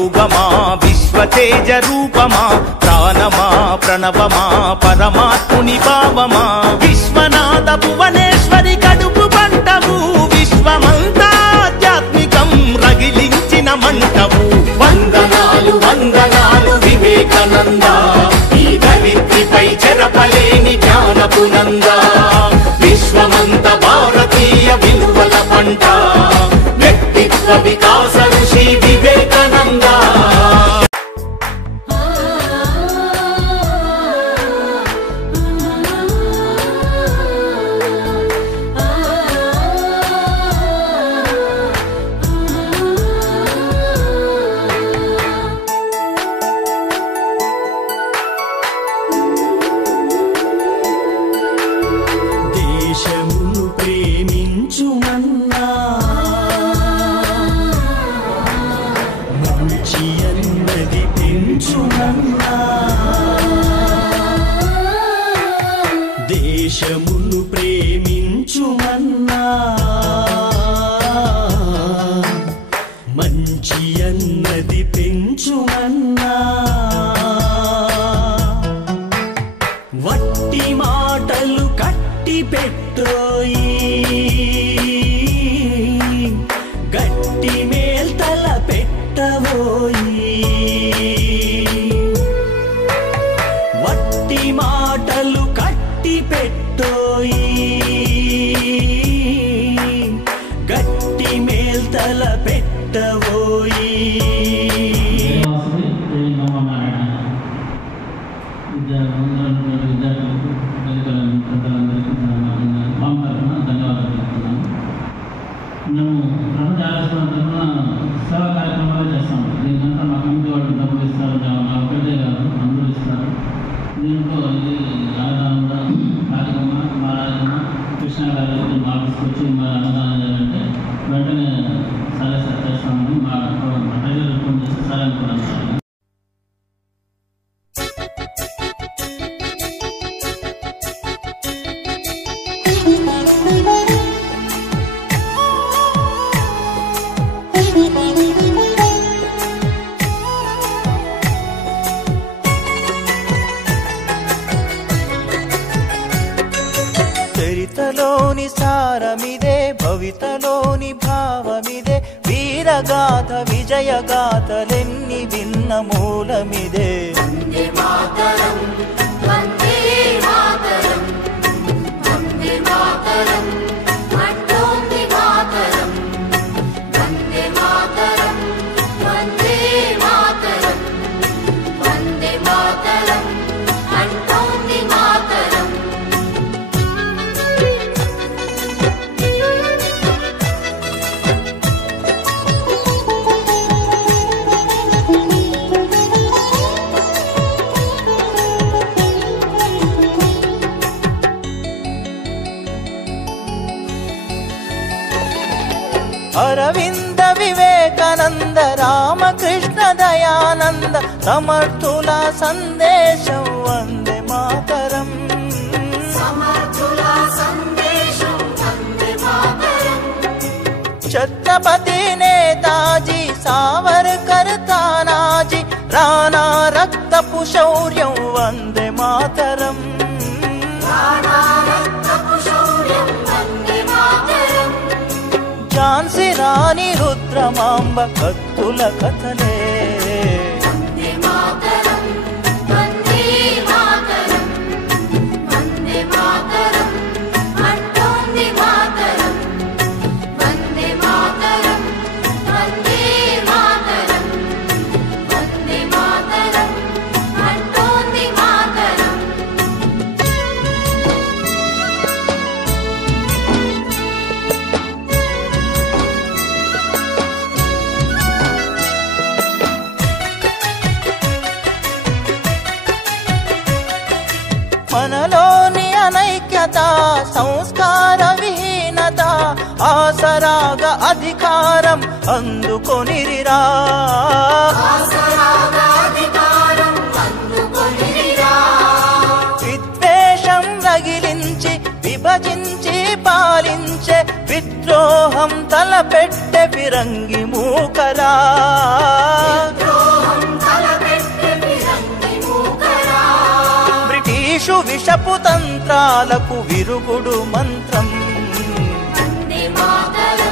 యోగమా విశ్వతేజ రూపమా ప్రాణమా ప్రణవమా పరమాత్ముని భావమా విశ్వనాథ భువనేశ్వరి కడుపు పంటవు విశ్వమంతా ఆధ్యాత్మికం రగిలించిన మంటవు వందనాలు వందనాలు వివేకానంద ఈ ధరిత్రిపై చెరపలేని జ్ఞానపు నంద విశ్వమంత భారతీయ విలువల పంట వ్యక్తిత్వ వికాస ఋషి వివేకానంద దేశమును ప్రేమించుమన్నా మంచి అన్నది పెంచుమన్నా దేశమును ప్రేమించుమన్నా మంచి అన్నది పెంచుమన్నా వట్టి మాటలు కట్టి పెట్టోయి గట్టి మేల్తల పెట్టబోయి వట్టి మాటలు కట్టి పెట్టోయి గట్టి మేల్తల పెట్టబోయి మేము ప్రపంచ ఆలోచన సేవా కార్యక్రమాలు చేస్తాం. దీనికంతా మా కమిటీ వాళ్ళు డబ్బులు ఇస్తారు, ఒకటే కాదు అందరూ ఇస్తారు. దీంట్లో ఇది అన్నదానం కార్యక్రమ మా రాజన్న కృష్ణ గారు మా తీసుకొచ్చి మా అన్నదానం చేయాలంటే వెంటనే సరే సార్ చేస్తామని మా ప్రజలు ఫోన్ చేస్తే సరే అనుకున్నాను. చరితలోని సారమిదే భవితలోని భావమిదే వీరగాథ విజయగాథలెన్ని విన్న మూలమిదే వందే మాతరం వందే మాతరం వందే మాతరం అంటోంది మాతరం వందే మాతరం వందే మాతరం వందే మాతరం అంటోంది మాతరం అరవింద వివేకానంద రామకృష్ణ దయానంద సమర్థుల సందేశం వందే మాతరం సమర్థుల సందేశం వందే మాతరం ఛత్రపతి నేతాజీ సావర్కర్ తానాజీ రాణా రక్తపు శౌర్యం వందే మాతరం రాణా రక్తపు శౌర్యం వందే మాతరం ఝాన్సీ రాణి రుద్రమాంబ కత్తుల కథలే వందే మాతరం వందే మాతరం వందే మాతరం అంటోంది మాతరం వందే మాతరం వందే మాతరం వందే మాతరం అంటోంది మాతరం మనలోని అనైక్యత సంస్కార విహీనత ఆసరాగ అధికారం అందుకొనిరిరా ఆసరాగా అధికారం అందుకొనిరా విద్వేషం రగిలించి విభజించి పాలించే విద్రోహం తలపెట్టె ఫిరంగి మూకరా విద్రోహం విషపు తంత్రాలకు విరుగుడు మంత్రం. వందే మాతరం